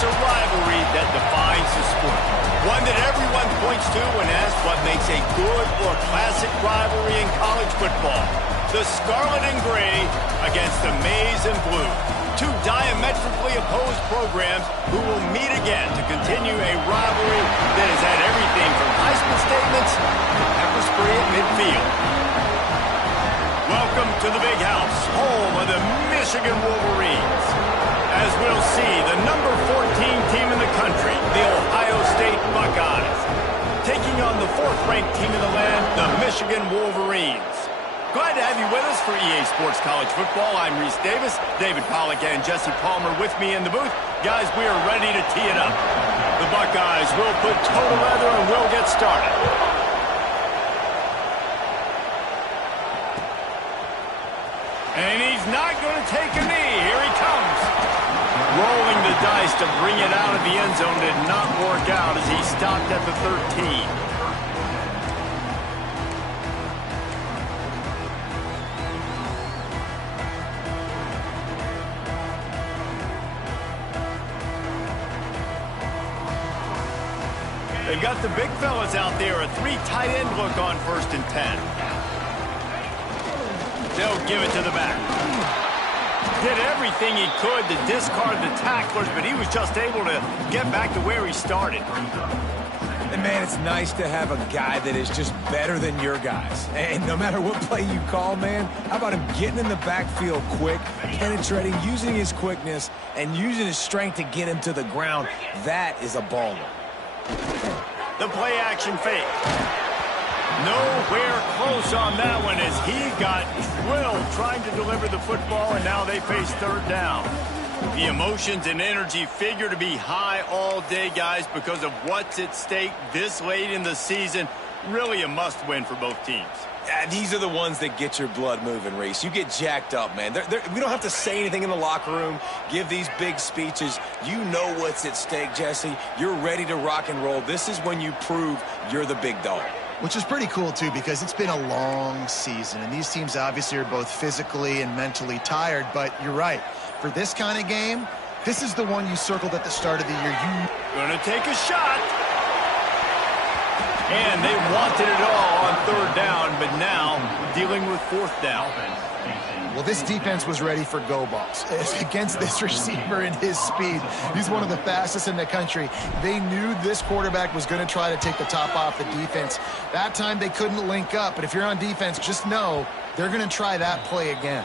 It's a rivalry that defines the sport. One that everyone points to when asked what makes a good or classic rivalry in college football. The Scarlet and Gray against the Maize and Blue. Two diametrically opposed programs who will meet again to continue a rivalry that has had everything from Heisman statements to pepper spray at midfield. Welcome to the Big House, home of the Michigan Wolverines. As we'll see, the number 14 team in the country, the Ohio State Buckeyes, taking on the fourth-ranked team in the land, the Michigan Wolverines. Glad to have you with us for EA Sports College Football. I'm Reese Davis, David Pollack, and Jesse Palmer with me in the booth. Guys, we are ready to tee it up. The Buckeyes will put toe to leather and we'll get started. And he's not going to take a knee. Here he comes. Rolling the dice to bring it out of the end zone did not work out as he stopped at the 13. They've got the big fellas out there, a three tight end look on 1st and 10. They'll give it to the back. Did everything he could to discard the tacklers, but he was just able to get back to where he started. And man, it's nice to have a guy that is just better than your guys. And no matter what play you call, man, how about him getting in the backfield quick, penetrating, using his quickness, and using his strength to get him to the ground. That is a baller. The play action fake. Nowhere close on that one as he got drilled trying to deliver the football, and now they face 3rd down. The emotions and energy figure to be high all day, guys, because of what's at stake this late in the season. Really a must-win for both teams. Yeah, these are the ones that get your blood moving, Reese. You get jacked up, man. We don't have to say anything in the locker room, give these big speeches. You know what's at stake, Jesse. You're ready to rock and roll. This is when you prove you're the big dog. Which is pretty cool, too, because it's been a long season, and these teams obviously are both physically and mentally tired, but you're right. For this kind of game, this is the one you circled at the start of the year. Gonna take a shot. And they wanted it all on 3rd down, but now dealing with 4th down. Well, this defense was ready for go balls. Against this receiver and his speed, he's one of the fastest in the country. They knew this quarterback was going to try to take the top off the defense. That time they couldn't link up, but if you're on defense, just know they're going to try that play again.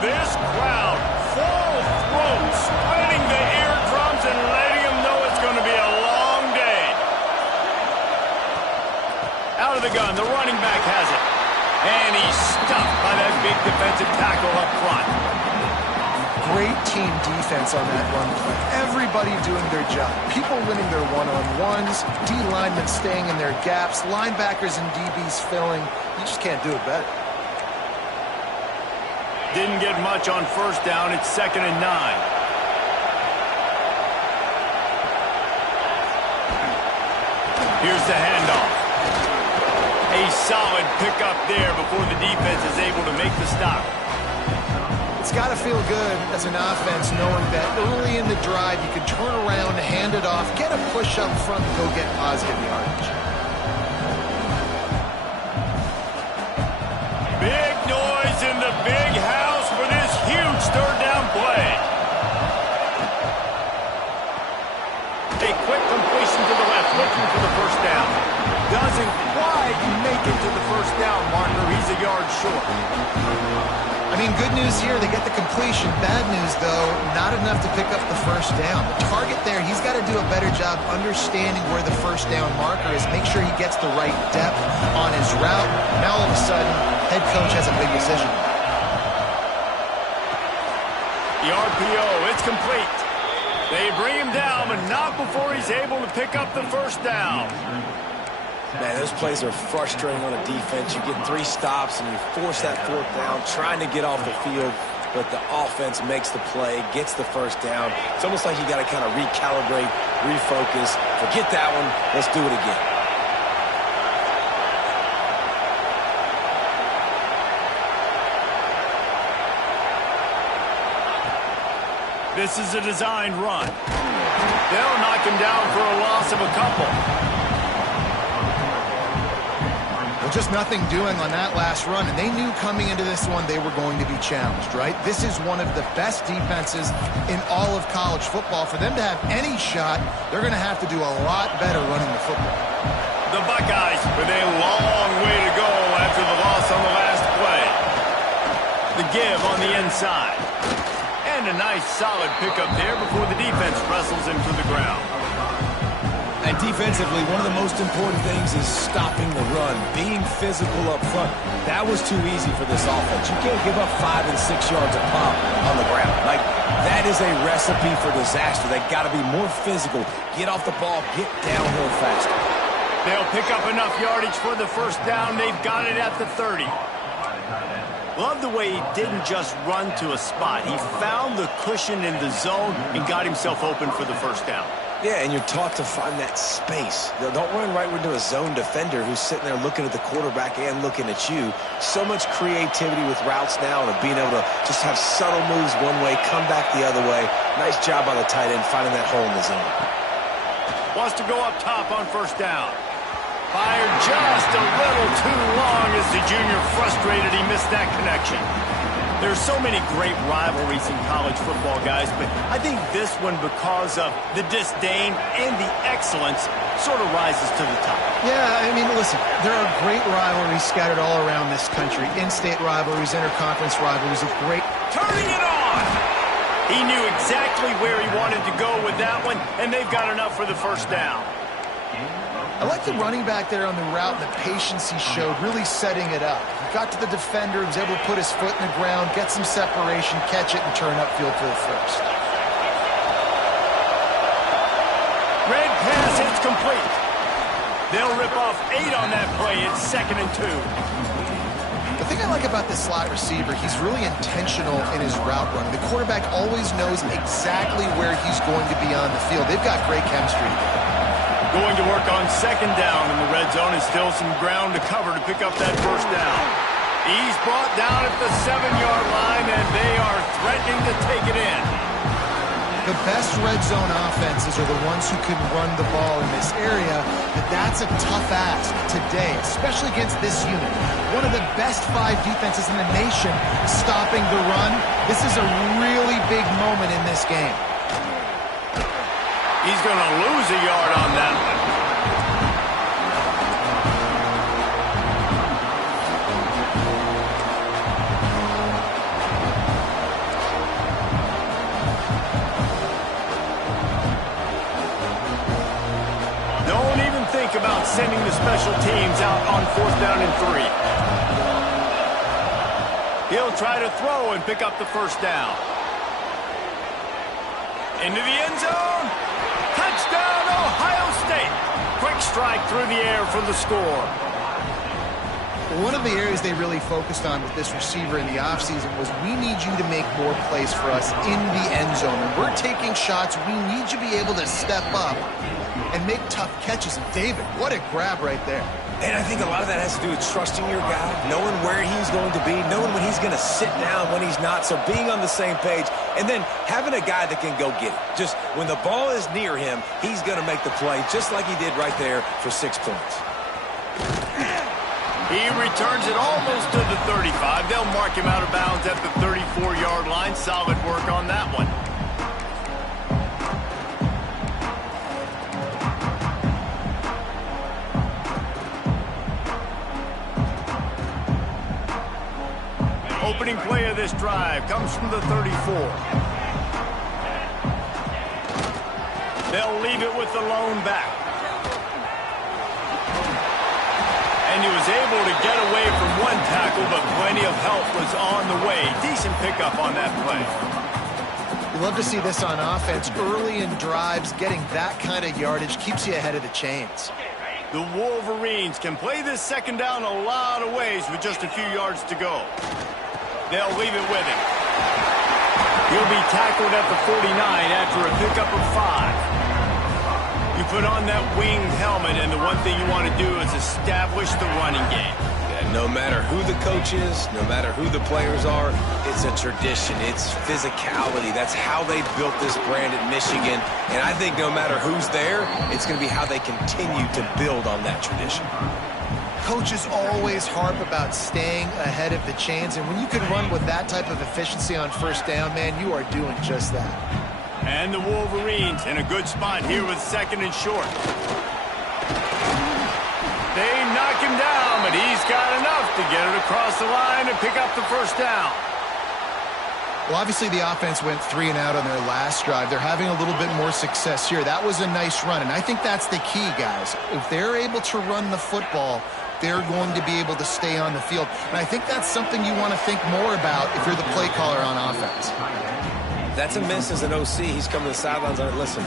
This crowd, full throat, splitting the eardrums and letting them know it's going to be a long day. Out of the gun, the running back has it. And he's stuffed by that big defensive tackle up front. Great team defense on that run play. Everybody doing their job. People winning their one-on-ones, D linemen staying in their gaps, linebackers and DBs filling. You just can't do it better. Didn't get much on 1st down. It's 2nd and 9. Here's the handoff. A solid pickup there before the defense is able to make the stop. It's got to feel good as an offense knowing that early in the drive you can turn around, hand it off, get a push up front, and go get positive yardage. Big noise in the big house for this huge 3rd down play. A quick completion to the left, looking for the 1st down. Doesn't quite make it to the 1st down marker. He's a yard short. I mean, good news here, they get the completion. Bad news, though, not enough to pick up the 1st down. The target there, he's got to do a better job understanding where the 1st down marker is, make sure he gets the right depth on his route. Now, all of a sudden, head coach has a big decision. The RPO, it's complete. They bring him down, but not before he's able to pick up the 1st down. Man, those plays are frustrating on a defense. You get 3 stops and you force that 4th down, trying to get off the field. but the offense makes the play, gets the first down. It's almost like you got to kind of recalibrate, refocus. Forget that one. Let's do it again. This is a designed run. They'll knock him down for a loss of a couple. Well, just nothing doing on that last run, and they knew coming into this one they were going to be challenged, right? This is one of the best defenses in all of college football. For them to have any shot, they're going to have to do a lot better running the football. The Buckeyes with a long way to go after the loss on the last play. The give on the inside. And a nice solid pickup there before the defense wrestles him to the ground. And defensively, one of the most important things is stopping the run, being physical up front. That was too easy for this offense. You can't give up 5 and 6 yards a pop on the ground. Like, that is a recipe for disaster. They've got to be more physical, get off the ball, get downhill faster. They'll pick up enough yardage for the first down. They've got it at the 30. Love the way he didn't just run to a spot. He found the cushion in the zone and got himself open for the first down. Yeah, and you're taught to find that space. Don't run right into a zone defender who's sitting there looking at the quarterback and looking at you. So much creativity with routes now and being able to just have subtle moves one way, come back the other way. Nice job by the tight end finding that hole in the zone. Wants to go up top on first down. Fired just a little too long as the junior frustrated he missed that connection. There's so many great rivalries in college football, guys, but I think this one, because of the disdain and the excellence, sort of rises to the top. Yeah, I mean, listen, there are great rivalries scattered all around this country. In-state rivalries, interconference rivalries, of great... Turning it on! He knew exactly where he wanted to go with that one, and they've got enough for the first down. I like the running back there on the route and the patience he showed, really setting it up. He got to the defender, was able to put his foot in the ground, get some separation, catch it, and turn upfield for the first. Red pass, it's complete. They'll rip off 8 on that play. It's 2nd and 2. The thing I like about this slot receiver, he's really intentional in his route running. The quarterback always knows exactly where he's going to be on the field. They've got great chemistry. Going to work on 2nd down in the red zone, and still some ground to cover to pick up that first down. He's brought down at the 7-yard line, and they are threatening to take it in. The best red zone offenses are the ones who can run the ball in this area, but that's a tough ask today, especially against this unit. One of the best 5 defenses in the nation stopping the run. This is a really big moment in this game. He's going to lose a yard on that one. Don't even think about sending the special teams out on 4th down and 3. He'll try to throw and pick up the first down. Into the end zone. Touchdown, Ohio State. Quick strike through the air for the score. One of the areas they really focused on with this receiver in the offseason was, we need you to make more plays for us in the end zone. When we're taking shots, we need you to be able to step up and make tough catches. And David, what a grab right there. And I think a lot of that has to do with trusting your guy, knowing where he's going to be, knowing when he's going to sit down, when he's not, so being on the same page, and then having a guy that can go get it. Just when the ball is near him, he's going to make the play, just like he did right there for 6 points. He returns it almost to the 35. They'll mark him out of bounds at the 34-yard line. Solid work on that one. Opening play of this drive comes from the 34. They'll leave it with the lone back. And he was able to get away from one tackle, but plenty of help was on the way. Decent pickup on that play. You love to see this on offense. Early in drives, getting that kind of yardage keeps you ahead of the chains. The Wolverines can play this 2nd down a lot of ways with just a few yards to go. They'll leave it with him. He'll be tackled at the 49 after a pickup of 5. You put on that winged helmet, and the one thing you want to do is establish the running game. Yeah, no matter who the coach is, no matter who the players are, it's a tradition. It's physicality. That's how they built this brand at Michigan. And I think no matter who's there, it's going to be how they continue to build on that tradition. Coaches always harp about staying ahead of the chains, and when you can run with that type of efficiency on first down, man, you are doing just that. And the Wolverines in a good spot here with 2nd and short. They knock him down, but he's got enough to get it across the line and pick up the first down. Well, obviously the offense went 3 and out on their last drive. They're having a little bit more success here. That was a nice run, and I think that's the key, guys. If they're able to run the football, they're going to be able to stay on the field. And I think that's something you want to think more about if you're the play caller on offense. That's a miss as an OC. He's coming to the sidelines and listen,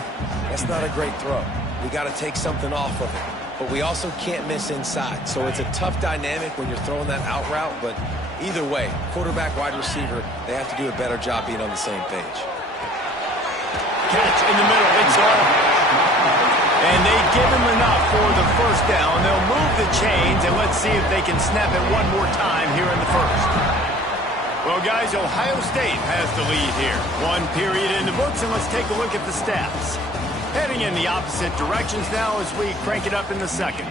that's not a great throw. We got to take something off of it. But we also can't miss inside. So it's a tough dynamic when you're throwing that out route. But either way, quarterback, wide receiver, they have to do a better job being on the same page. Catch in the middle. It's over. And they give him enough for the first down. They'll move the chains, and let's see if they can snap it one more time here in the first. Well, guys, Ohio State has the lead here. 1 period in the books, and let's take a look at the stats. Heading in the opposite directions now as we crank it up in the second.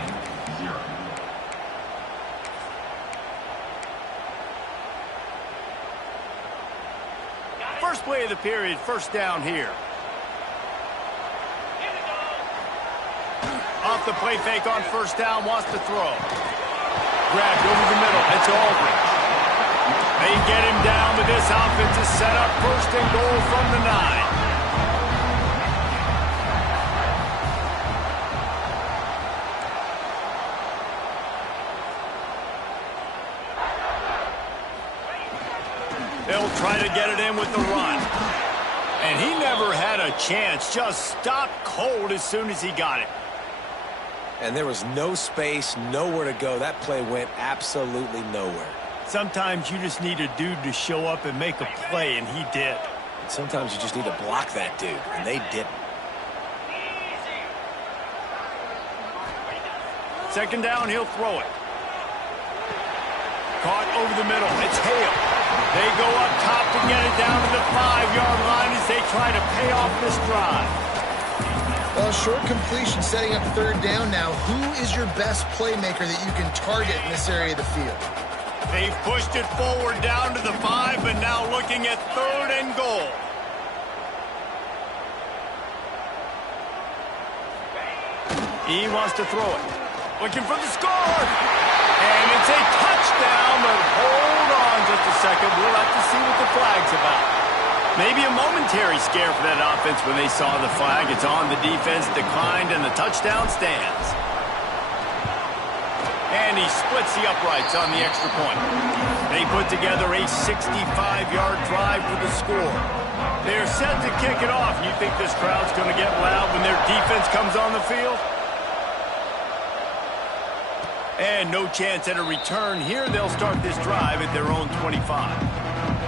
First play of the period, first down here. Off the play fake on first down, wants to throw. Grabbed over the middle, it's Aldridge. They get him down, but this offense is set up 1st and goal from the 9. They'll try to get it in with the run. And he never had a chance, just stopped cold as soon as he got it. And there was no space, nowhere to go. That play went absolutely nowhere. Sometimes you just need a dude to show up and make a play, and he did. And sometimes you just need to block that dude, and they didn't. 2nd down, he'll throw it. Caught over the middle. It's Hale. They go up top to get it down to the 5-yard line as they try to pay off this drive. Well, short completion setting up 3rd down now. Who is your best playmaker that you can target in this area of the field? They've pushed it forward down to the 5, but now looking at 3rd and goal. He wants to throw it. Looking for the score. And it's a touchdown, but hold on just a second. We'll have to see what the flag's about. Maybe a momentary scare for that offense when they saw the flag. It's on, the defense declined, and the touchdown stands. And he splits the uprights on the extra point. They put together a 65-yard drive for the score. They're set to kick it off. You think this crowd's going to get loud when their defense comes on the field? And no chance at a return here. They'll start this drive at their own 25.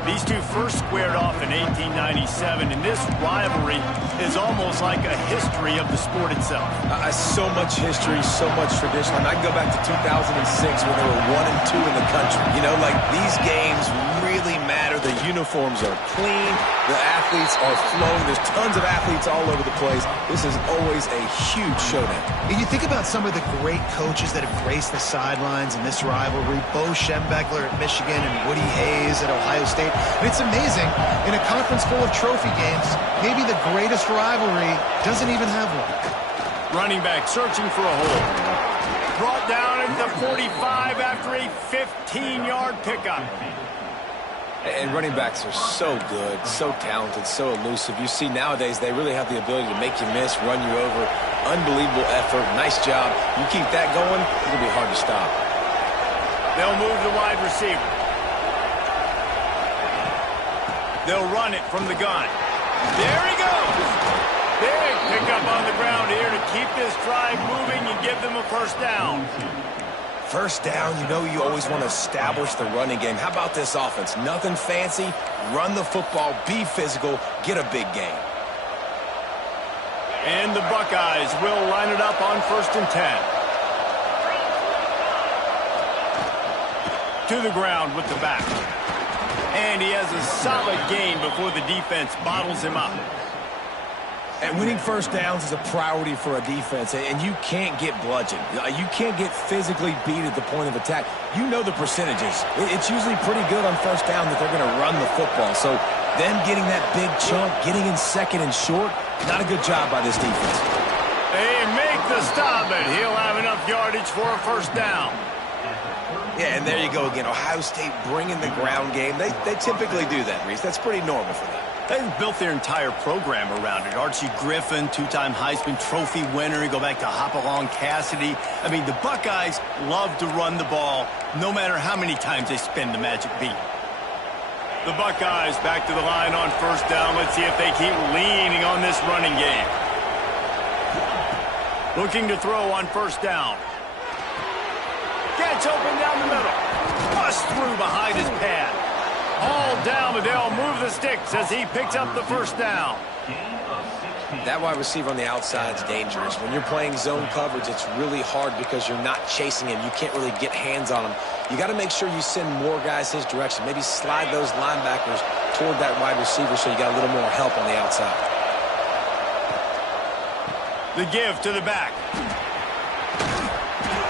These two first squared off in 1897, and this rivalry is almost like a history of the sport itself. So much history, so much tradition. And I can go back to 2006 when they were 1 and 2 in the country. You know, like these games really matter. The uniforms are clean. The athletes are flowing. There's tons of athletes all over the place. This is always a huge showdown. And you think about some of the great coaches that have graced the sidelines in this rivalry. Bo Schembechler at Michigan and Woody Hayes at Ohio State. And it's amazing, in a conference full of trophy games, maybe the greatest rivalry doesn't even have one. Running back searching for a hole. Brought down at the 45 after a 15-yard pickup. And running backs are so good, so talented, so elusive. You see nowadays they really have the ability to make you miss, run you over. Unbelievable effort. Nice job. You keep that going, it'll be hard to stop. They'll move the wide receiver. They'll run it from the gun. There he goes. Big pickup on the ground here to keep this drive moving and give them a first down. First down, you know you always want to establish the running game. How about this offense? Nothing fancy. Run the football, be physical, get a big gain. And the Buckeyes will line it up on 1st and 10. To the ground with the back. And he has a solid gain before the defense bottles him up. And winning first downs is a priority for a defense, and you can't get bludgeoned. You can't get physically beat at the point of attack. You know the percentages. It's usually pretty good on first down that they're going to run the football. So them getting that big chunk, getting in second and short, not a good job by this defense. They make the stop, and he'll have enough yardage for a first down. Yeah, and there you go again. Ohio State bringing the ground game. They typically do that, Reese. That's pretty normal for them. They've built their entire program around it. Archie Griffin, two-time Heisman Trophy winner. You go back to Hopalong Cassidy. I mean, the Buckeyes love to run the ball no matter how many times they spin the magic beat. The Buckeyes back to the line on first down. Let's see if they keep leaning on this running game. Looking to throw on first down. Gets open down the middle. Bust through behind his pad. All down, but they'll move the sticks as he picks up the first down. That wide receiver on the outside is dangerous. When you're playing zone coverage, it's really hard because you're not chasing him. You can't really get hands on him. You got to make sure you send more guys his direction. Maybe slide those linebackers toward that wide receiver so you got a little more help on the outside. The give to the back.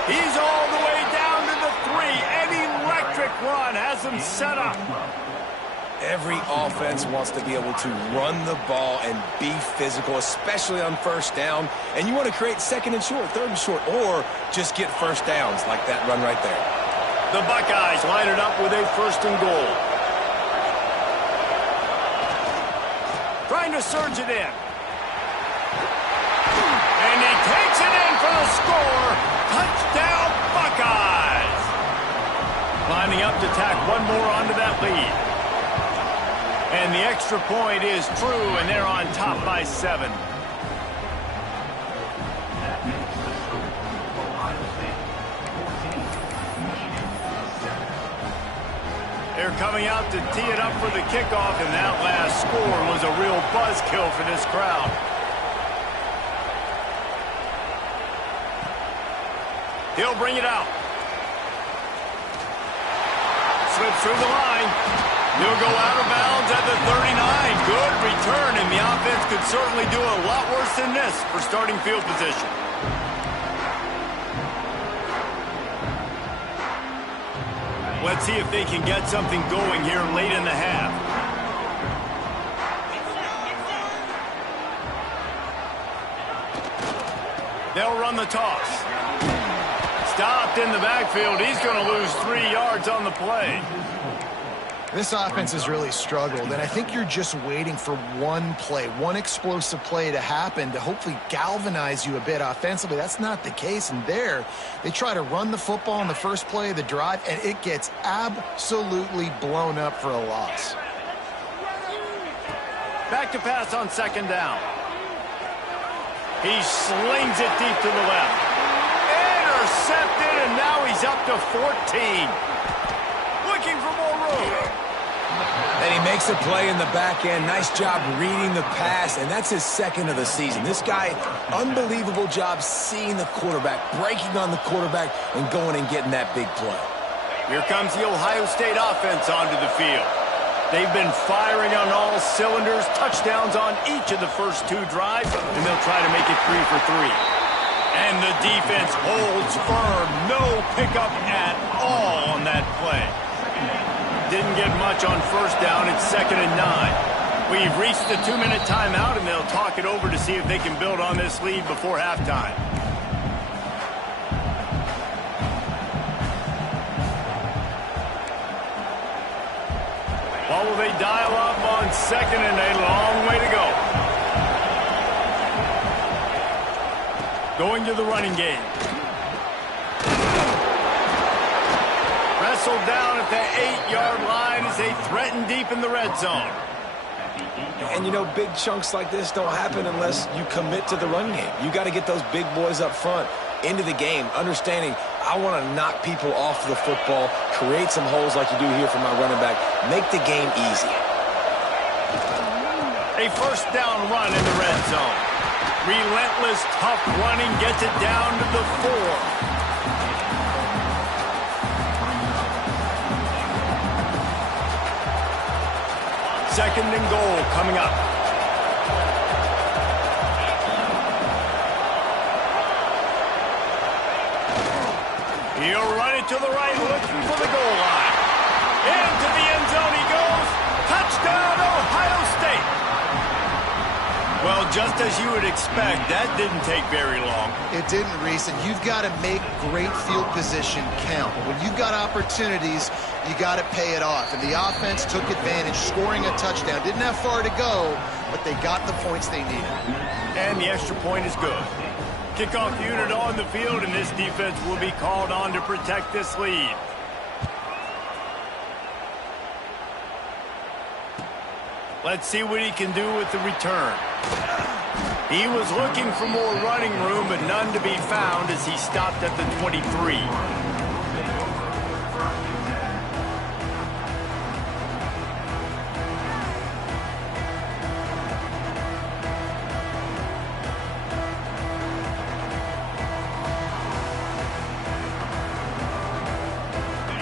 He's all the way down to the 3. An electric run has him set up. Every offense wants to be able to run the ball and be physical, especially on first down. And you want to create second and short, third and short, or just get first downs like that run right there. The Buckeyes line it up with a 1st and goal. Trying to surge it in. And he takes it in for the score. Touchdown, Buckeyes! Lining up to tack one more onto that lead. And the extra point is true, and they're on top by 7. They're coming out to tee it up for the kickoff, and that last score was a real buzzkill for this crowd. He'll bring it out. Slips through the line. He'll go out of bounds at the 39. Good return, and the offense could certainly do a lot worse than this for starting field position. Let's see if they can get something going here late in the half. They'll run the toss. Stopped in the backfield. He's going to lose 3 yards on the play. This offense has really struggled, and I think you're just waiting for one play, one explosive play to happen to hopefully galvanize you a bit offensively. That's not the case, and there they try to run the football in the first play of the drive, and it gets absolutely blown up for a loss. Back to pass on 2nd down. He slings it deep to the left. Intercepted, and now he's up to 14. Looking for more room. And he makes a play in the back end. Nice job reading the pass, and that's his 2nd of the season. This guy, unbelievable job seeing the quarterback, breaking on the quarterback, and going and getting that big play. Here comes the Ohio State offense onto the field. They've been firing on all cylinders, touchdowns on each of the first 2 drives, and they'll try to make it 3 for 3. And the defense holds firm. No pickup at all on that play. Didn't get much on first down. It's 2nd and 9. We've reached the 2-minute timeout, and they'll talk it over to see if they can build on this lead before halftime. Well, will they dial up on 2nd and a long way to go? Going to the running game. Wrestled down at the 8-yard line as they threaten deep in the red zone. And, you know, big chunks like this don't happen unless you commit to the run game. You got to get those big boys up front into the game, understanding I want to knock people off the football, create some holes like you do here for my running back, make the game easy. A first down run in the red zone. Relentless, tough running gets it down to the 4. Second and goal coming up. He'll run it to the right, looking for the goal line. Into the end zone he goes. Touchdown, Ohio State. Well, just as you would expect, that didn't take very long. It didn't, Reese, and you've got to make great field position count. When you've got opportunities, you got to pay it off. And the offense took advantage, scoring a touchdown. Didn't have far to go, but they got the points they needed. And the extra point is good. Kickoff unit on the field, and this defense will be called on to protect this lead. Let's see what he can do with the return. He was looking for more running room, but none to be found as he stopped at the 23.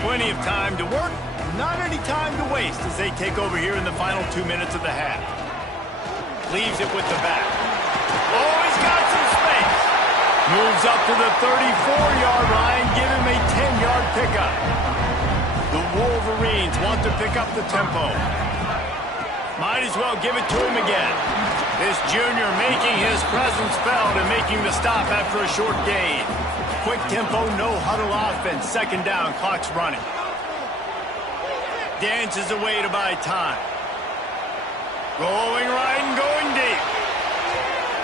Plenty of time to work, not any time to waste as they take over here in the final 2 minutes of the half. Leaves it with the back. Oh, he's got some space. Moves up to the 34-yard line, give him a 10-yard pickup. The Wolverines want to pick up the tempo. Might as well give it to him again. This junior making his presence felt and making the stop after a short gain. Quick tempo, no huddle offense. Second down, clock's running. Dances away to buy time. Going right and going deep.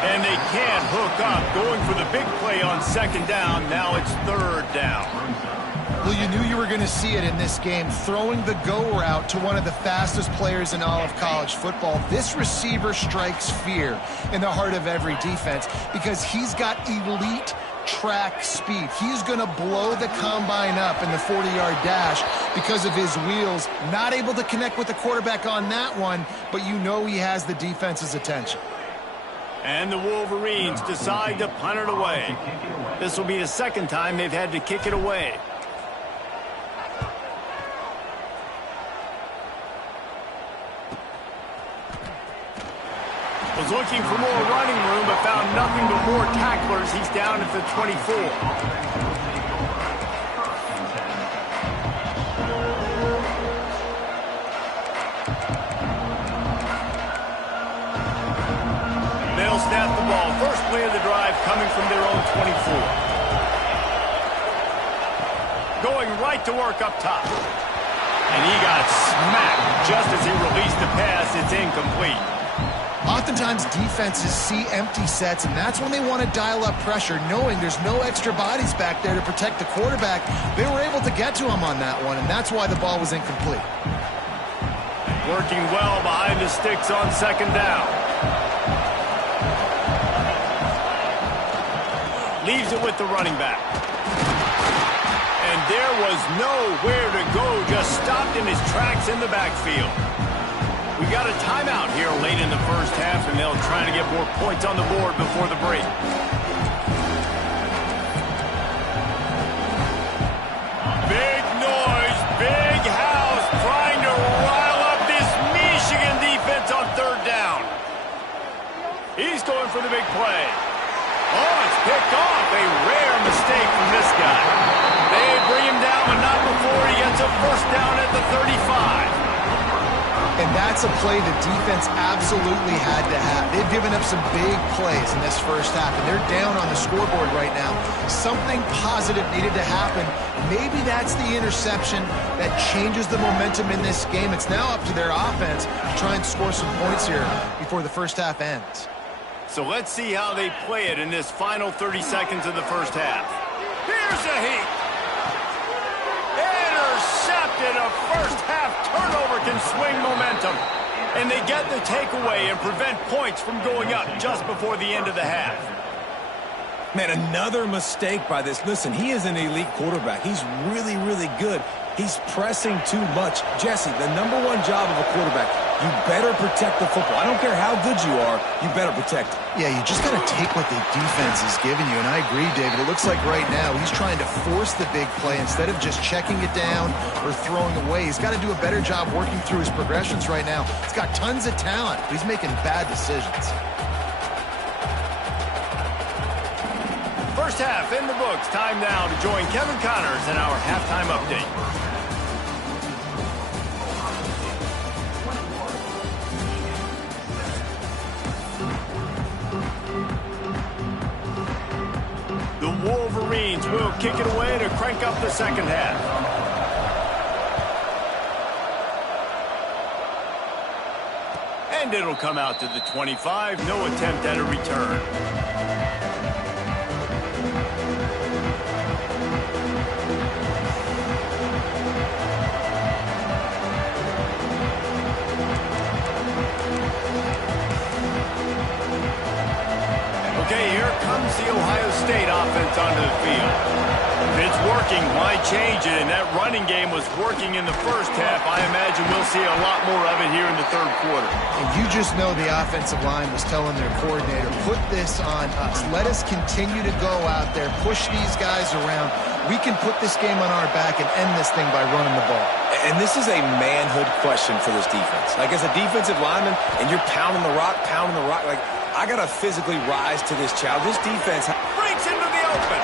And they can't hook up. Going for the big play on second down. Now it's third down. Well, you knew you were going to see it in this game. Throwing the go route to one of the fastest players in all of college football. This receiver strikes fear in the heart of every defense because he's got elite track speed. He's going to blow the combine up in the 40-yard dash because of his wheels. Not able to connect with the quarterback on that one, but you know he has the defense's attention. And the Wolverines decide to punt it away. This will be the second time they've had to kick it away. Was looking for more running room, but found nothing but more tacklers. He's down at the 24. They'll snap the ball. First play of the drive coming from their own 24. Going right to work up top. And he got smacked just as he released the pass. It's incomplete. Oftentimes defenses see empty sets, and that's when they want to dial up pressure, knowing there's no extra bodies back there to protect the quarterback. They were able to get to him on that one, and that's why the ball was incomplete. Working well behind the sticks on second down. Leaves it with the running back. And there was nowhere to go, just stopped in his tracks in the backfield. We got a timeout here late in the first half, and they'll try to get more points on the board before the break. Big noise, big house, trying to rile up this Michigan defense on third down. He's going for the big play. Oh, it's picked off. A rare mistake from this guy. They bring him down, but not before he gets a first down at the 35. And that's a play the defense absolutely had to have. They've given up some big plays in this first half, and they're down on the scoreboard right now. Something positive needed to happen. Maybe that's the interception that changes the momentum in this game. It's now up to their offense to try and score some points here before the first half ends. So let's see how they play it in this final 30 seconds of the first half. Here's a heat. Intercepted. A first half turnover can swing momentum. And they get the takeaway and prevent points from going up just before the end of the half. Man, another mistake by this. Listen, he is an elite quarterback. He's really, really good. He's pressing too much. Jesse, the number one job of a quarterback, you better protect the football. I don't care how good you are, you better protect it. Yeah, you just got to take what the defense is giving you, and I agree, David. It looks like right now he's trying to force the big play instead of just checking it down or throwing away. He's got to do a better job working through his progressions right now. He's got tons of talent, but he's making bad decisions. First half in the books. Time now to join Kevin Connors in our halftime update. The Wolverines will kick it away to crank up the second half. And it'll come out to the 25. No attempt at a return. Okay, here comes the Ohio State offense onto the field. If it's working, why change it? And that running game was working in the first half. I imagine we'll see a lot more of it here in the third quarter. And you just know the offensive line was telling their coordinator, put this on us. Let us continue to go out there, push these guys around. We can put this game on our back and end this thing by running the ball. And this is a manhood question for this defense. Like, as a defensive lineman, and you're pounding the rock, like, I got to physically rise to this challenge. This defense breaks into the open.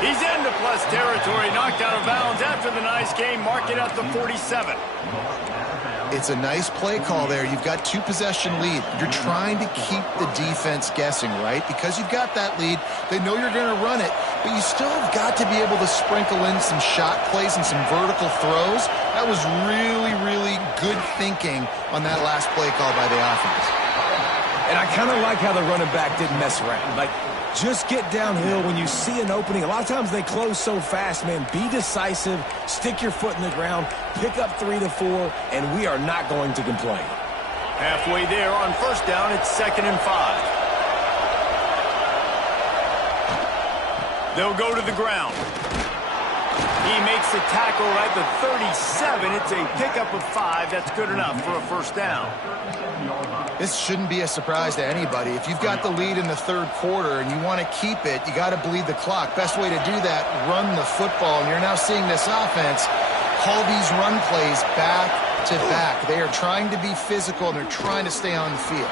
He's into plus territory, knocked out of bounds after the nice game. Mark it at the 47. It's a nice play call there. You've got 2-possession lead. You're trying to keep the defense guessing, right? Because you've got that lead, they know you're going to run it, but you still have got to be able to sprinkle in some shot plays and some vertical throws. That was really, really good thinking on that last play call by the offense. And I kind of like how the running back didn't mess around. Like, just get downhill when you see an opening. A lot of times they close so fast, man. Be decisive, stick your foot in the ground, pick up 3 to 4, and we are not going to complain. Halfway there on first down, it's 2nd and 5. They'll go to the ground. He makes the tackle at the 37. It's a pickup of 5. That's good enough for a first down. This shouldn't be a surprise to anybody. If you've got the lead in the third quarter and you want to keep it, you got to bleed the clock. Best way to do that, run the football. And you're now seeing this offense call these run plays back to back. They are trying to be physical, and they're trying to stay on the field.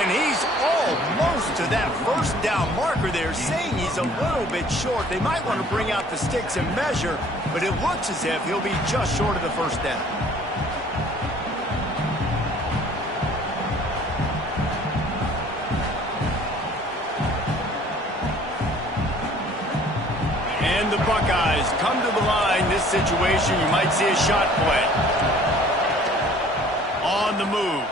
And he's almost to that first down marker there, saying he's a little bit short. They might want to bring out the sticks and measure, but it looks as if he'll be just short of the first down. And the Buckeyes come to the line. This situation, you might see a shot play. On the move.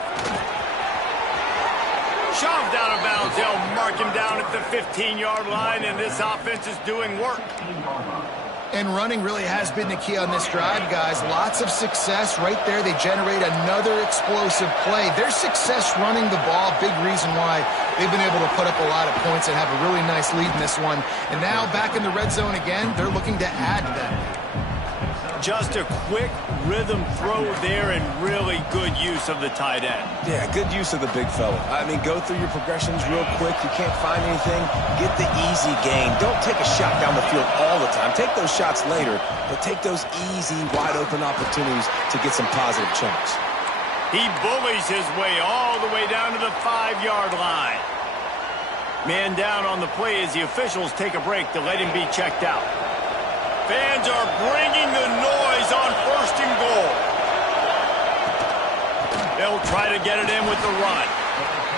Shoved out of bounds. They'll mark him down at the 15-yard line, and this offense is doing work. And running really has been the key on this drive, guys. Lots of success right there. They generate another explosive play. Their success running the ball, big reason why they've been able to put up a lot of points and have a really nice lead in this one. And now back in the red zone again, they're looking to add to that. Just a quick rhythm throw there and really good use of the tight end. Yeah, good use of the big fella. I mean, go through your progressions real quick. You can't find anything, get the easy gain. Don't take a shot down the field all the time. Take those shots later, but take those easy, wide-open opportunities to get some positive chunks. He bullies his way all the way down to the 5-yard line. Man down on the play as the officials take a break to let him be checked out. Fans are bringing the noise on 1st and goal. They'll try to get it in with the run.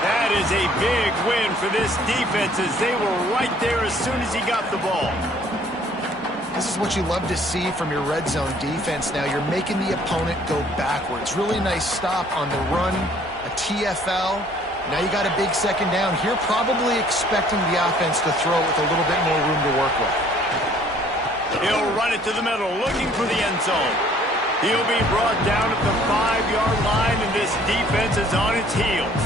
That is a big win for this defense as they were right there as soon as he got the ball. This is what you love to see from your red zone defense now. You're making the opponent go backwards. Really nice stop on the run, a TFL. Now you got a big second down. Here probably expecting the offense to throw with a little bit more room to work with. He'll run it to the middle, looking for the end zone. He'll be brought down at the 5-yard line, and this defense is on its heels.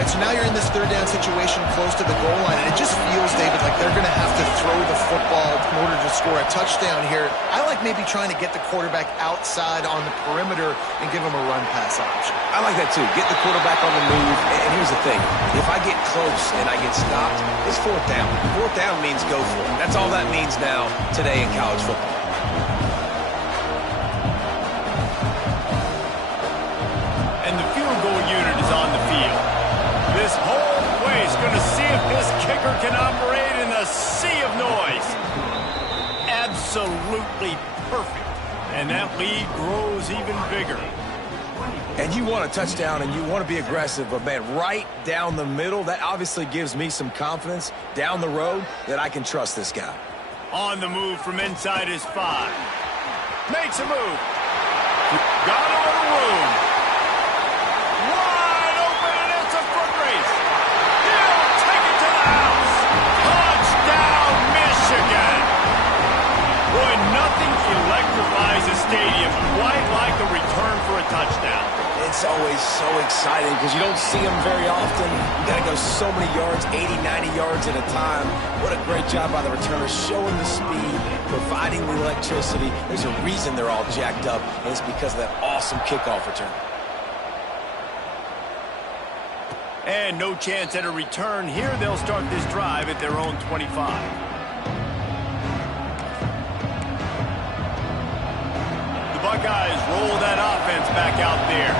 right, so now you're in this third down situation close to the goal line, and it just feels, David, like they're going to have to throw the football in order to score a touchdown here. I like maybe trying to get the quarterback outside on the perimeter and give him a run-pass option. I like that, too. Get the quarterback on the move. And here's the thing. If I get close and I get stopped, it's fourth down. Fourth down means go for it. That's all that means now today in college football. And the field goal unit is on the field. This whole place going to see if this kicker can operate in the sea of noise. Absolutely perfect. And that lead grows even bigger. And you want a touchdown and you want to be aggressive, but, man, right down the middle, that obviously gives me some confidence down the road that I can trust this guy. On the move from inside his 5. Makes a move. Got a little room. Wide open, and it's a foot race. He'll take it to the house. Touchdown, Michigan. Boy, nothing electrifies a stadium quite like a return for a touchdown. It's always so exciting because you don't see them very often. You got to go so many yards, 80, 90 yards at a time. What a great job by the returners, showing the speed, providing the electricity. There's a reason they're all jacked up, and it's because of that awesome kickoff return. And no chance at a return here. They'll start this drive at their own 25. Buckeyes roll that offense back out there.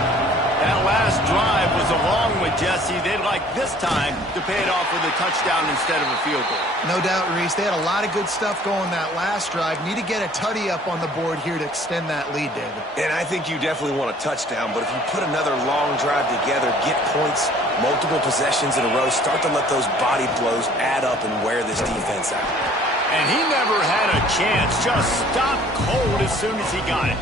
That last drive was a long one, Jesse. They'd like this time to pay it off with a touchdown instead of a field goal. No doubt, Reese. They had a lot of good stuff going that last drive. Need to get a tutty up on the board here to extend that lead, David. And I think you definitely want a touchdown, but if you put another long drive together, get points, multiple possessions in a row, start to let those body blows add up and wear this defense out. And he never had a chance. Just stopped cold as soon as he got it.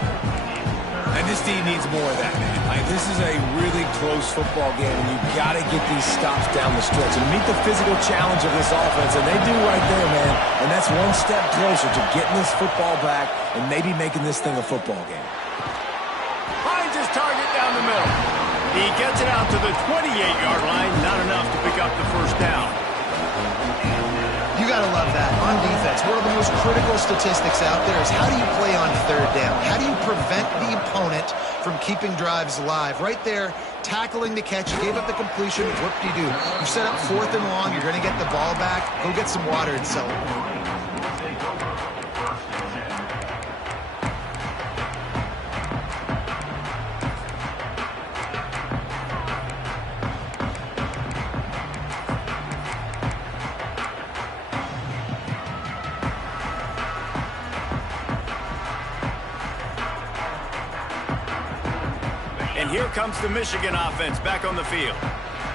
And this team needs more of that, man. This is a really close football game, and you've got to get these stops down the stretch and meet the physical challenge of this offense, and they do right there, man. And that's one step closer to getting this football back and maybe making this thing a football game. Finds his target down the middle. He gets it out to the 28-yard line. Not enough to pick up the first down. You got to love that on defense. One of the most critical statistics out there is how do you play on third down? How do you prevent the opponent from keeping drives alive? Right there, tackling the catch. You gave up the completion. Whoop-de-doo. You set up 4th and long. You're going to get the ball back. Go get some water and sell it. And here comes the Michigan offense back on the field.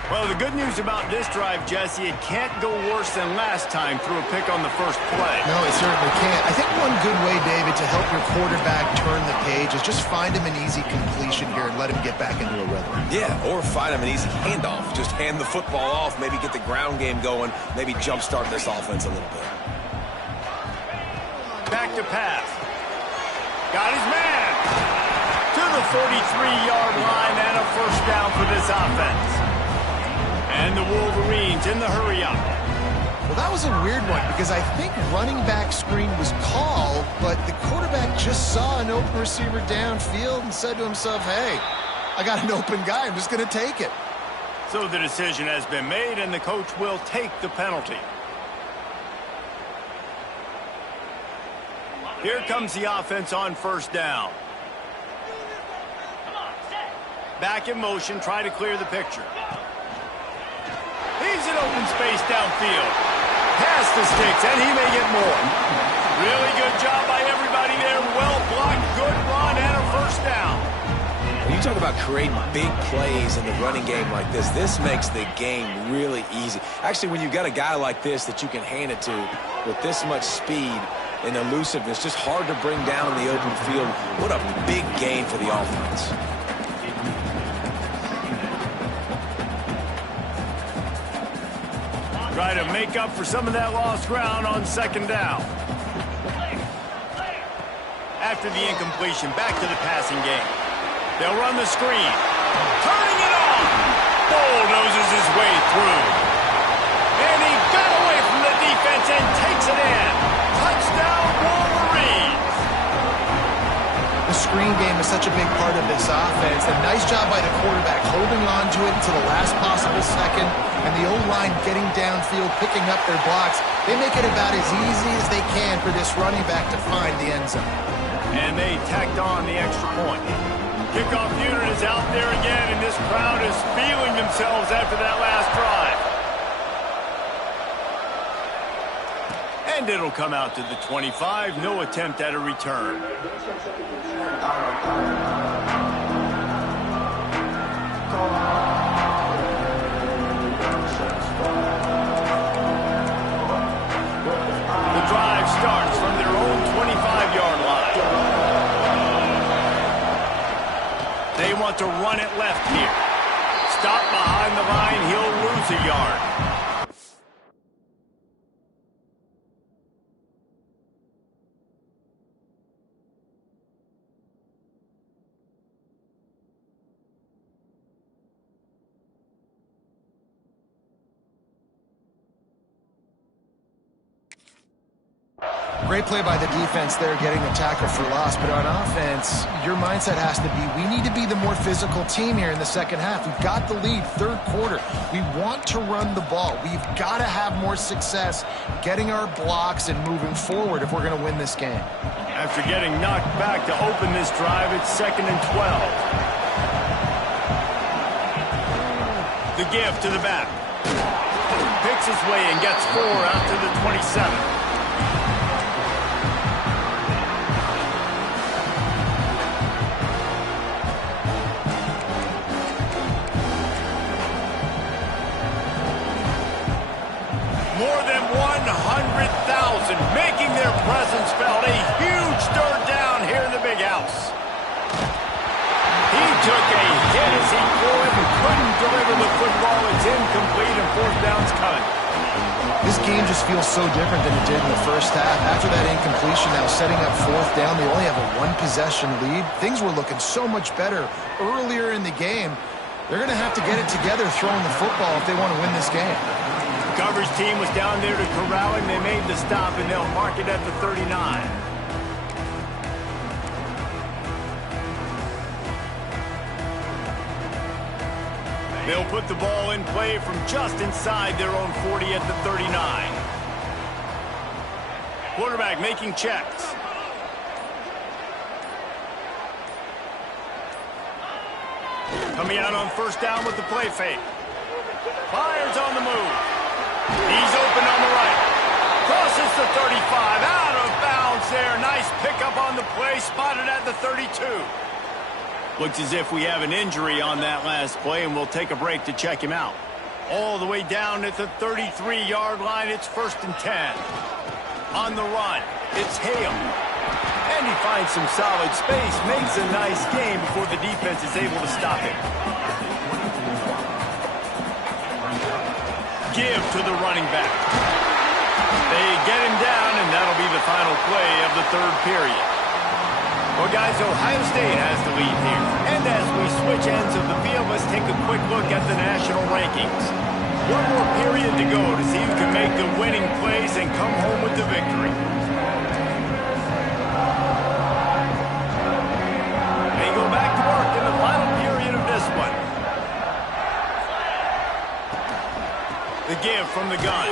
Well, the good news about this drive, Jesse, it can't go worse than last time through a pick on the first play. No, it certainly can't. I think one good way, David, to help your quarterback turn the page is just find him an easy completion here and let him get back into a rhythm. Yeah, or find him an easy handoff. Just hand the football off, maybe get the ground game going, maybe jumpstart this offense a little bit. Back to pass. Got his man. To the 43-yard line and a first down for this offense. And the Wolverines in the hurry-up. Well, that was a weird one because I think running back screen was called, but the quarterback just saw an open receiver downfield and said to himself, hey, I got an open guy. I'm just going to take it. So the decision has been made, and the coach will take the penalty. Here comes the offense on first down. Back in motion, try to clear the picture. He's in open space downfield. Past the sticks, and he may get more. Really good job by everybody there. Well blocked, good run, and a first down. When you talk about creating big plays in the running game like this makes the game really easy. Actually, when you've got a guy like this that you can hand it to with this much speed and elusiveness, just hard to bring down in the open field. What a big game for the offense. Try to make up for some of that lost ground on second down. After the incompletion, back to the passing game. They'll run the screen. Turning it on. Bulldozes his way through. And he got away from the defense and takes it in. Touchdown, Wolverines. The screen game is such a big part of this offense. A nice job by the quarterback holding on to it until the last possible second, and the O-line getting downfield, picking up their blocks. They make it about as easy as they can for this running back to find the end zone. And they tacked on the extra point. Kickoff unit is out there again, and this crowd is feeling themselves after that last drive. And it'll come out to the 25. No attempt at a return. The drive starts from their own 25-yard line. They want to run it left here. Stop behind the line. He'll lose a yard. Great play by the defense there, getting the tackle for loss. But on offense, your mindset has to be, we need to be the more physical team here in the second half. We've got the lead, third quarter. We want to run the ball. We've got to have more success getting our blocks and moving forward if we're going to win this game. After getting knocked back to open this drive, it's 2nd and 12. The give to the back. Picks his way and gets 4 out to the 27. More than 100,000 making their presence felt. A huge third down here in the big house. He took a hit as he threw it and couldn't deliver the football. It's incomplete and 4th down's coming. This game just feels so different than it did in the first half. After that incompletion, now setting up 4th down, they only have a 1-possession lead. Things were looking so much better earlier in the game. They're going to have to get it together throwing the football if they want to win this game. The coverage team was down there to corral him. They made the stop, and they'll mark it at the 39. They'll put the ball in play from just inside their own 40 at the 39. Quarterback making checks. Coming out on 1st down with the play fake. Fires on the move. He's open on the right. Crosses the 35. Out of bounds there. Nice pickup on the play. Spotted at the 32. Looks as if we have an injury on that last play, and we'll take a break to check him out. All the way down at the 33-yard line. It's 1st and 10. On the run, it's Hale. And he finds some solid space. Makes a nice game before the defense is able to stop him. Give to the running back. They get him down, and that'll be the final play of the 3rd period. Well, guys, Ohio State has the lead here. And as we switch ends of the field, let's take a quick look at the national rankings. One more period to go to see who can make the winning plays and come home with the victory. They go back to work in the final period of this one. The give from the gun.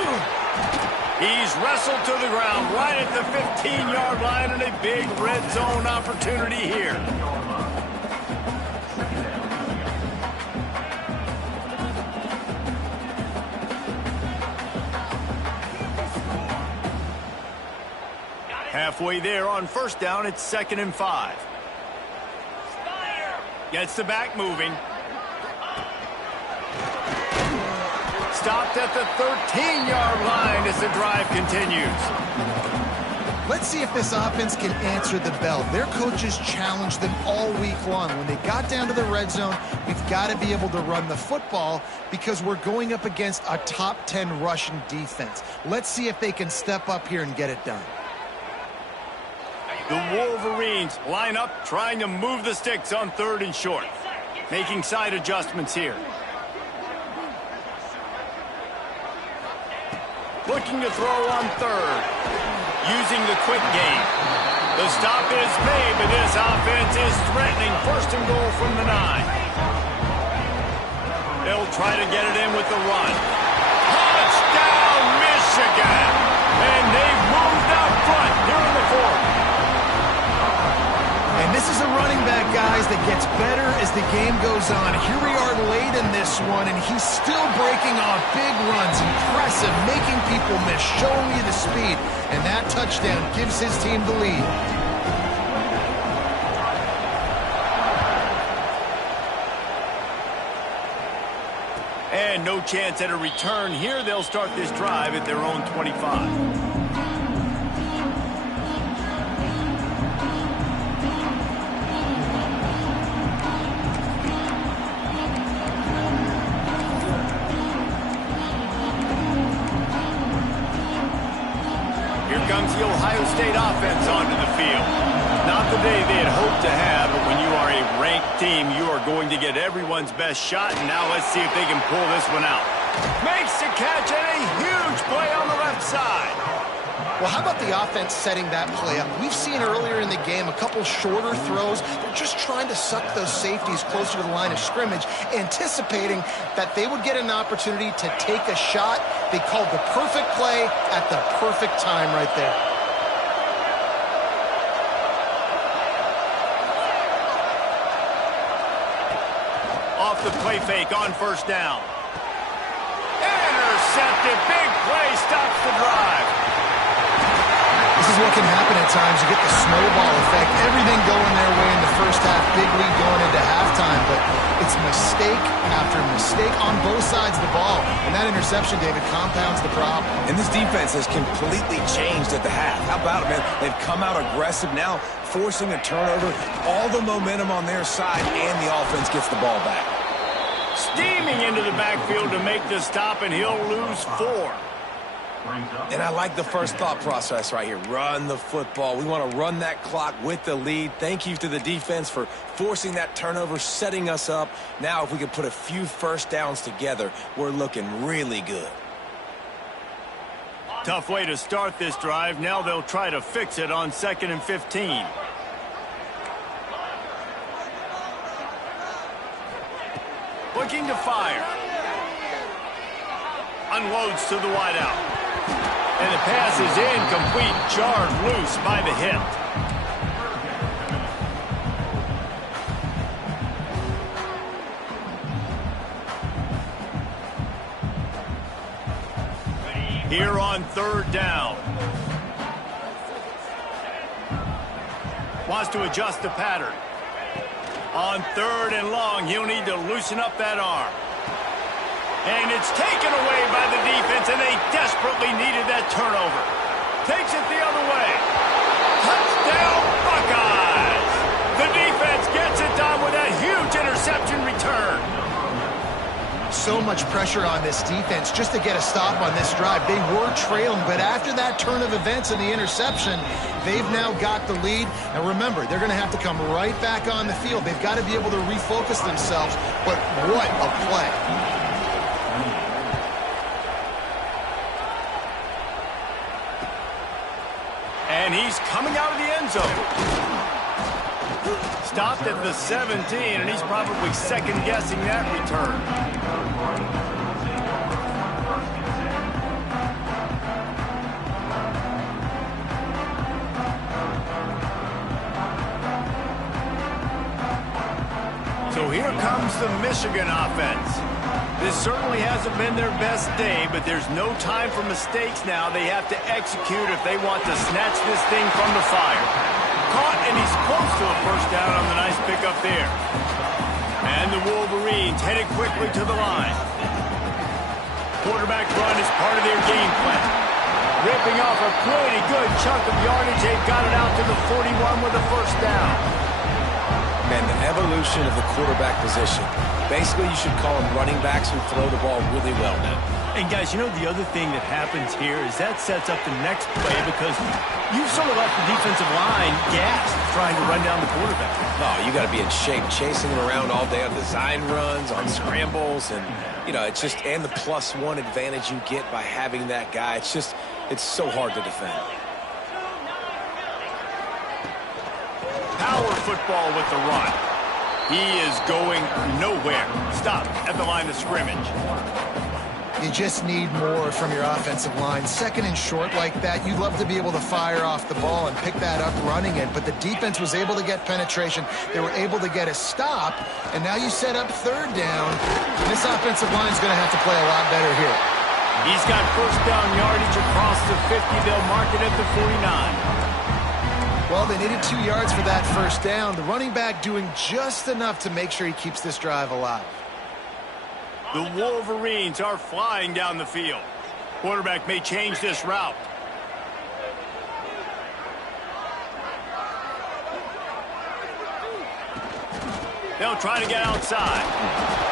He's wrestled to the ground right at the 15-yard line, and a big red zone opportunity here. Halfway there on 1st down, it's 2nd and 5. Gets the back moving. Stopped at the 13-yard line as the drive continues. Let's see if this offense can answer the bell. Their coaches challenged them all week long. When they got down to the red zone, we've got to be able to run the football because we're going up against a top 10 Russian defense. Let's see if they can step up here and get it done. The Wolverines line up trying to move the sticks on 3rd and short. Making side adjustments here. Looking to throw on third. Using the quick game. The stop is made, but this offense is threatening. First and goal from the 9. They'll try to get it in with the run. Touchdown, Michigan! And they've moved out front here in the 4th. And this is a running back, guys, that gets better as the game goes on. Here we are late in this one, and he's still breaking off big runs. Impressive, making people miss, showing you the speed. And that touchdown gives his team the lead. And no chance at a return here. They'll start this drive at their own 25. Comes the Ohio State offense onto the field. Not the day they had hoped to have, but when you are a ranked team, you are going to get everyone's best shot, and now let's see if they can pull this one out. Makes the catch, and a huge play on the left side. Well, how about the offense setting that play up? We've seen earlier in the game a couple shorter throws. They're just trying to suck those safeties closer to the line of scrimmage, anticipating that they would get an opportunity to take a shot. They called the perfect play at the perfect time right there. Off the play fake on first down. Intercepted. Big play stops the drive. This is what can happen at times. You get the snowball effect. Everything going their way in the first half. Big lead going into halftime. But it's mistake after mistake on both sides of the ball. And that interception, David, compounds the problem. And this defense has completely changed at the half. How about it, man? They've come out aggressive now, forcing a turnover. All the momentum on their side, and the offense gets the ball back. Steaming into the backfield to make the stop, and he'll lose 4. And I like the first thought process right here. Run the football. We want to run that clock with the lead. Thank you to the defense for forcing that turnover, setting us up. Now, if we can put a few first downs together, we're looking really good. Tough way to start this drive. Now they'll try to fix it on 2nd and 15. Looking to fire. Unloads to the wideout. And the pass is incomplete, jarred loose by the hip. Here on 3rd down. Wants to adjust the pattern. On 3rd and long, he'll need to loosen up that arm. And it's taken away by the defense, and they desperately needed that turnover. Takes it the other way. Touchdown, Buckeyes! The defense gets it done with that huge interception return. So much pressure on this defense just to get a stop on this drive. They were trailing, but after that turn of events and the interception, they've now got the lead. And remember, they're going to have to come right back on the field. They've got to be able to refocus themselves, but what a play. And he's coming out of the end zone. Stopped at the 17, and he's probably second-guessing that return. So here comes the Michigan offense. This certainly hasn't been their best day, but there's no time for mistakes now. They have to execute if they want to snatch this thing from the fire. Caught, and he's close to a first down on the nice pickup there. And the Wolverines headed quickly to the line. Quarterback run is part of their game plan. Ripping off a pretty good chunk of yardage. They've got it out to the 41 with a first down. Man, the evolution of the quarterback position. Basically, you should call them running backs who throw the ball really well now. And guys, you know the other thing that happens here is that sets up the next play because you've sort of left the defensive line gassed trying to run down the quarterback. Oh, you got to be in shape, chasing him around all day on design runs, on scrambles, and, you know, it's just, and the +1 advantage you get by having that guy. It's just, it's so hard to defend. Power football with the run. He is going nowhere. Stop at the line of scrimmage. You just need more from your offensive line. Second and short like that, you'd love to be able to fire off the ball and pick that up running it, but the defense was able to get penetration. They were able to get a stop, and now you set up third down. This offensive line is going to have to play a lot better here. He's got first down yardage across the 50. They'll mark it at the 49. Well, they needed 2 yards for that first down. The running back doing just enough to make sure he keeps this drive alive. The Wolverines are flying down the field. Quarterback may change this route. They'll try to get outside.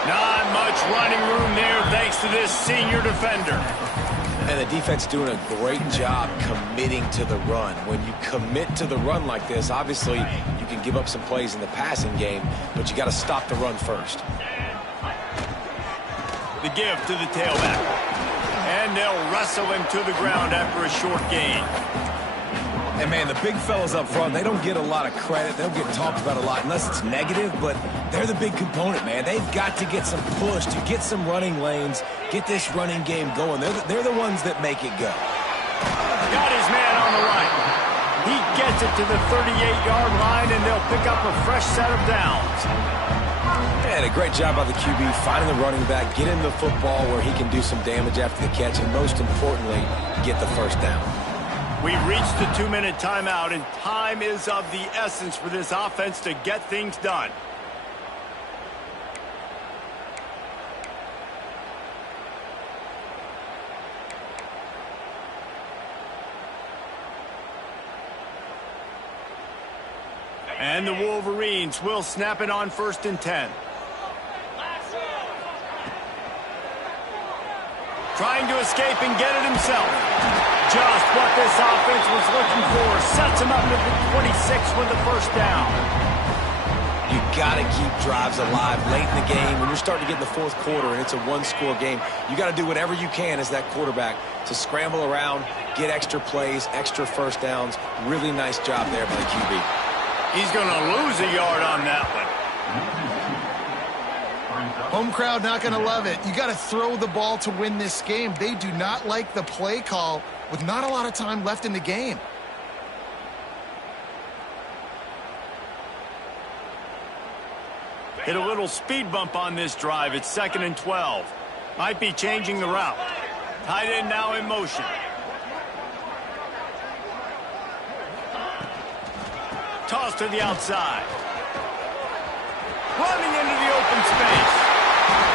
Not much running room there thanks to this senior defender. And the defense doing a great job committing to the run. When you commit to the run like this, obviously you can give up some plays in the passing game, but you got to stop the run first. The give to the tailback. And they'll wrestle him to the ground after a short gain. And, man, the big fellas up front, they don't get a lot of credit. They don't get talked about a lot unless it's negative, but they're the big component, man. They've got to get some push to get some running lanes, get this running game going. They're the ones that make it go. Got his man on the right. He gets it to the 38-yard line, and they'll pick up a fresh set of downs. And a great job by the QB finding the running back, get him the football where he can do some damage after the catch, and most importantly, get the first down. We've reached the 2-minute timeout, and time is of the essence for this offense to get things done. And the Wolverines will snap it on 1st and 10. Trying to escape and get it himself. Just what this offense was looking for. Sets him up at the 26 with the first down. You got to keep drives alive late in the game. When you're starting to get in the fourth quarter and it's a one-score game, you got to do whatever you can as that quarterback to scramble around, get extra plays, extra first downs. Really nice job there by the QB. He's going to lose a yard on that one. Home crowd not going to love it. You got to throw the ball to win this game. They do not like the play call with not a lot of time left in the game. Hit a little speed bump on this drive. It's 2nd and 12. Might be changing the route. Tight end now in motion. Toss to the outside. Running into the open space.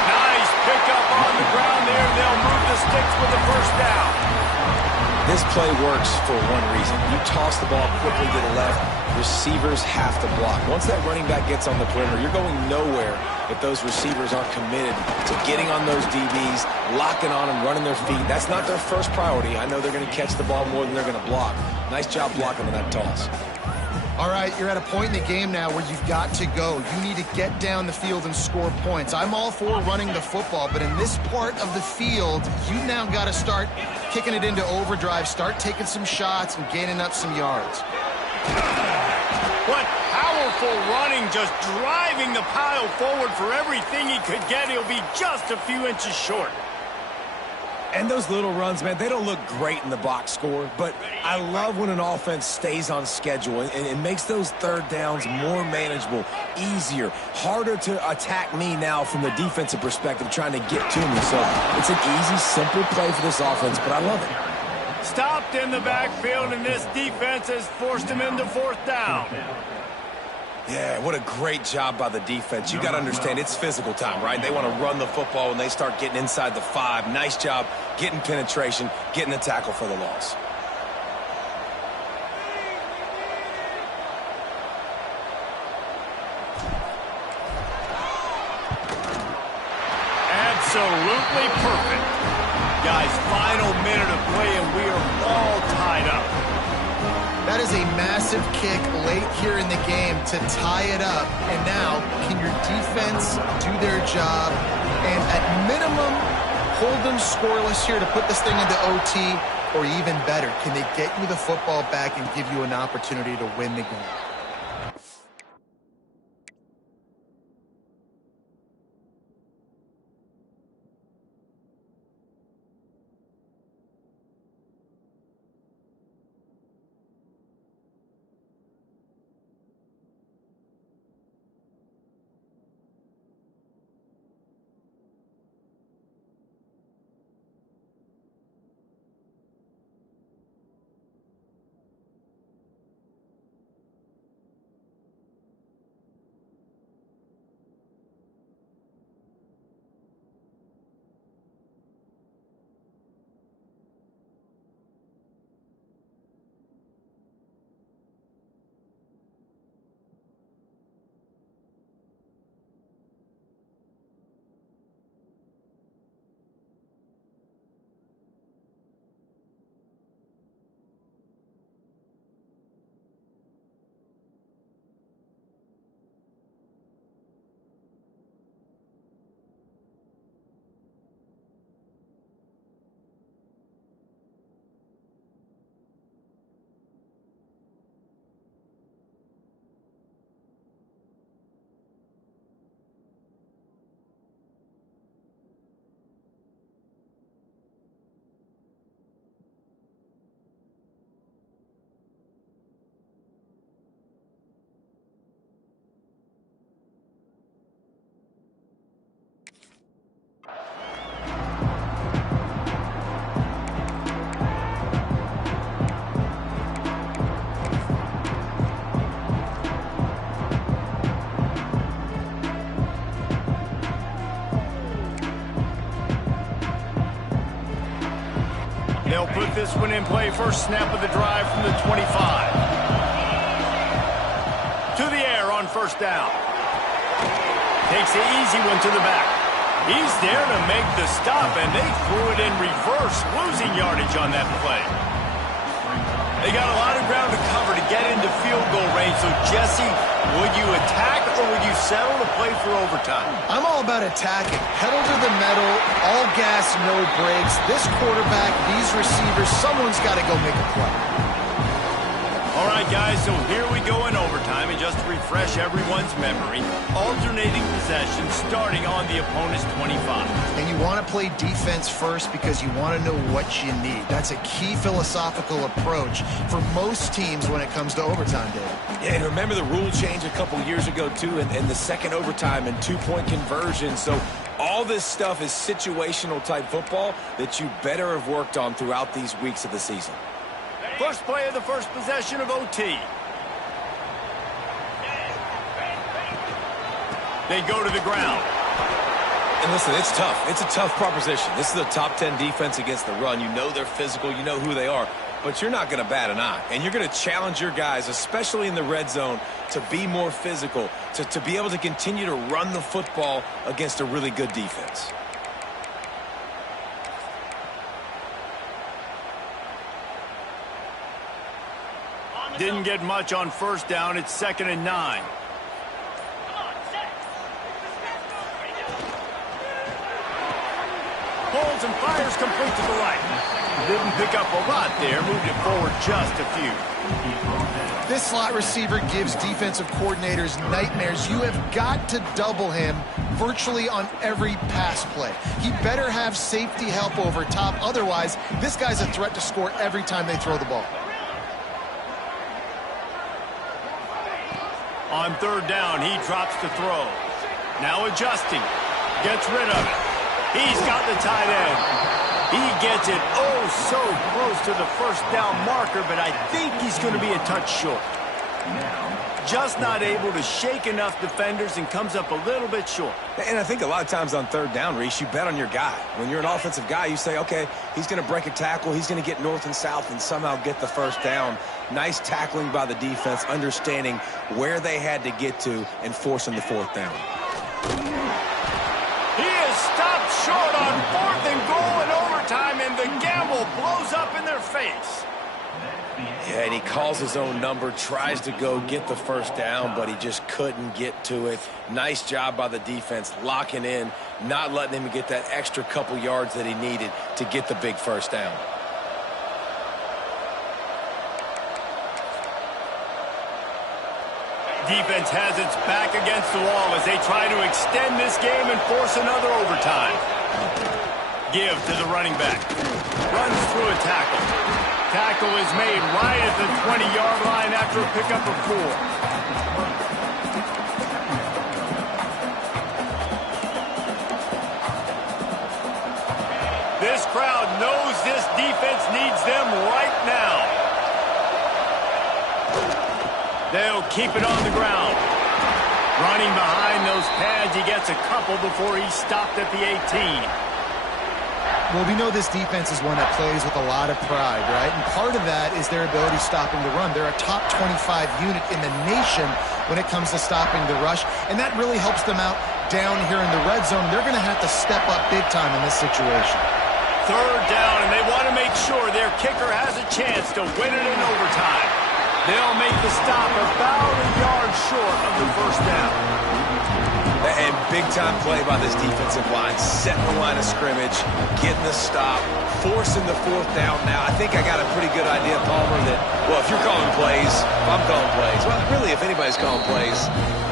Nice pickup on the ground there. They'll move the sticks with the first down. This play works for one reason. You toss the ball quickly to the left, receivers have to block. Once that running back gets on the perimeter, you're going nowhere if those receivers aren't committed to getting on those DBs, locking on them, running their feet. That's not their first priority. I know they're going to catch the ball more than they're going to block. Nice job blocking on that toss. All right, you're at a point in the game now where you've got to go. You need to get down the field and score points. I'm all for running the football, but in this part of the field, you now got to start kicking it into overdrive, start taking some shots and gaining up some yards. What powerful running, just driving the pile forward for everything he could get. He'll be just a few inches short. And those little runs, man, they don't look great in the box score, but I love when an offense stays on schedule and it makes those third downs more manageable, easier, harder to attack me now from the defensive perspective trying to get to me. So it's an easy, simple play for this offense, but I love it. Stopped in the backfield, and this defense has forced him into 4th down. Yeah, what a great job by the defense. You got to understand, it's physical time, right? They want to run the football when they start getting inside the 5. Nice job getting penetration, getting the tackle for the loss. Absolutely perfect. Guys, final minute of play, and we are all tied up. That is a massive kick late here in the game to tie it up. And now, can your defense do their job and at minimum hold them scoreless here to put this thing into OT? Or even better, can they get you the football back and give you an opportunity to win the game? They'll put this one in play. First snap of the drive from the 25. To the air on first down. Takes the easy one to the back. He's there to make the stop, and they threw it in reverse, losing yardage on that play. They got a lot of ground to cover to get into field goal range. So, Jesse, would you attack or would you settle to play for overtime? I'm all about attacking. Pedal to the metal, all gas, no brakes. This quarterback, these receivers, someone's got to go make a play. All right, guys, so here we go in overtime. And just to refresh everyone's memory, alternating possession starting on the opponent's 25. And you want to play defense first because you want to know what you need. That's a key philosophical approach for most teams when it comes to overtime, David. Yeah, and remember the rule change a couple years ago, too, and the second overtime and two-point conversion. So all this stuff is situational-type football that you better have worked on throughout these weeks of the season. First play of the first possession of OT. They go to the ground. And listen, it's tough. It's a tough proposition. This is a top 10 defense against the run. You know they're physical. You know who they are. But you're not going to bat an eye. And you're going to challenge your guys, especially in the red zone, to be more physical, to be able to continue to run the football against a really good defense. Didn't get much on first down. It's 2nd and 9. Holds and fires complete to the right. Didn't pick up a lot there. Moved it forward just a few. This slot receiver gives defensive coordinators nightmares. You have got to double him virtually on every pass play. He better have safety help over top. Otherwise, this guy's a threat to score every time they throw the ball. On third down, he drops to throw. Now adjusting. Gets rid of it. He's got the tight end. He gets it so close to the first down marker, but I think he's going to be a touch short. Just not able to shake enough defenders and comes up a little bit short. And I think a lot of times on third down, Reese, you bet on your guy. When you're an offensive guy, you say, okay, he's going to break a tackle, he's going to get north and south and somehow get the first down. Nice tackling by the defense, understanding where they had to get to and forcing the fourth down. He is stopped short on 4th and goal in overtime, ball blows up in their face. Yeah, and he calls his own number, tries to go get the first down, but he just couldn't get to it. Nice job by the defense, locking in, not letting him get that extra couple yards that he needed to get the big first down. Defense has its back against the wall as they try to extend this game and force another overtime. Give to the running back. Runs through a tackle. Tackle is made right at the 20-yard line after a pickup of 4. This crowd knows this defense needs them right now. They'll keep it on the ground. Running behind those pads, he gets a couple before he's stopped at the 18. Well, we know this defense is one that plays with a lot of pride, right? And part of that is their ability stopping the run. They're a top 25 unit in the nation when it comes to stopping the rush, and that really helps them out down here in the red zone. They're going to have to step up big time in this situation. Third down, and they want to make sure their kicker has a chance to win it in overtime. They'll make the stop about a yard short of the first down. And big-time play by this defensive line, setting the line of scrimmage, getting the stop, forcing the fourth down. Now, I think I got a pretty good idea, Palmer, that, well, if you're calling plays, if I'm calling plays, well, really, if anybody's calling plays,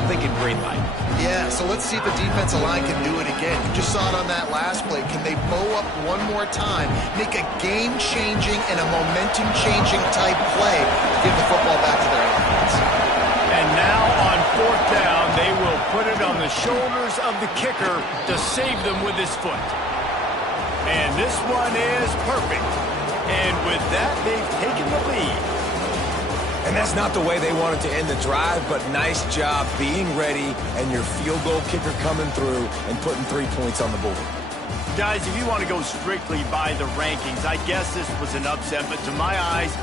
I'm thinking green light. Yeah, so let's see if the defensive line can do it again. You just saw it on that last play. Can they bow up one more time, make a game-changing and a momentum-changing type play to give the football back to their offense? And now on fourth down, they will put it on the shoulders of the kicker to save them with his foot. And this one is perfect. And with that, they've taken the lead. And that's not the way they wanted to end the drive, but nice job being ready and your field goal kicker coming through and putting 3 points on the board. Guys, if you want to go strictly by the rankings, I guess this was an upset, but to my eyes,